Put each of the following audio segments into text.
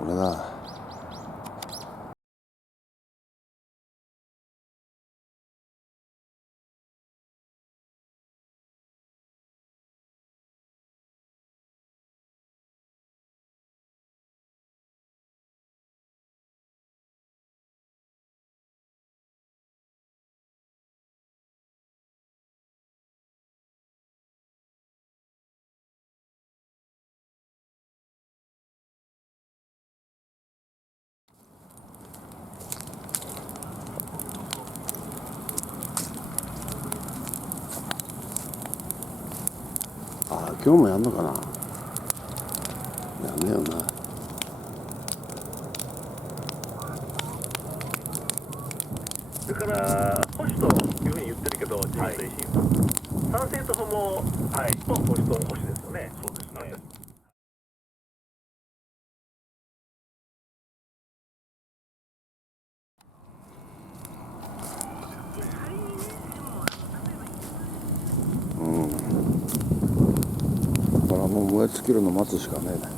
これだ。今日もやんのかな。やんねえよな。それから保守というふうに言ってるけど、自民推進は、参政党も、はい、保守と保守ですよね。そうですね。これはもう燃え尽きるの待つしかねえな。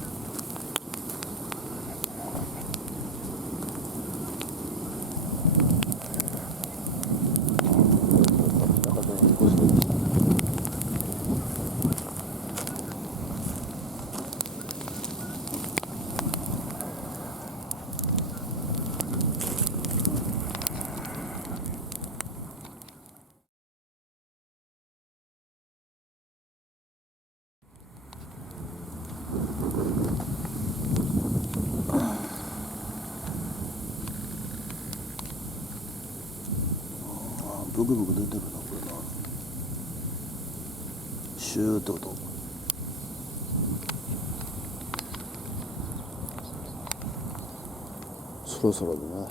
ブクブク出てるな、これな。シューってこと。そろそろだな。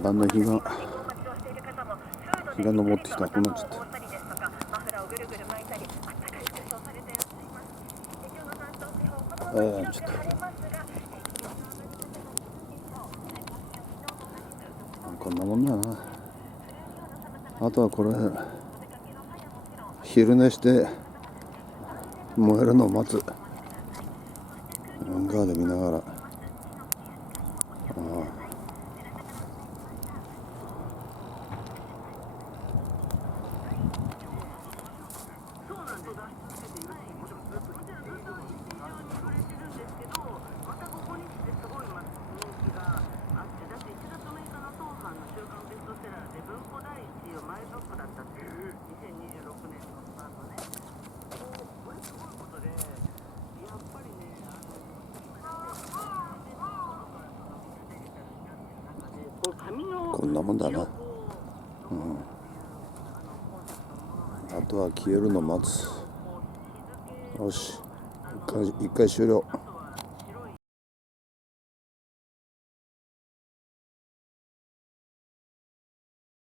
だんだん日が昇ってきた。こうなっちゃって。ちょっとこんなもんだな。あとはこれ昼寝して燃えるのを待つ。ガーで見ながら。こんなもんだな。あとは消えるの待つ。よし、一回終了。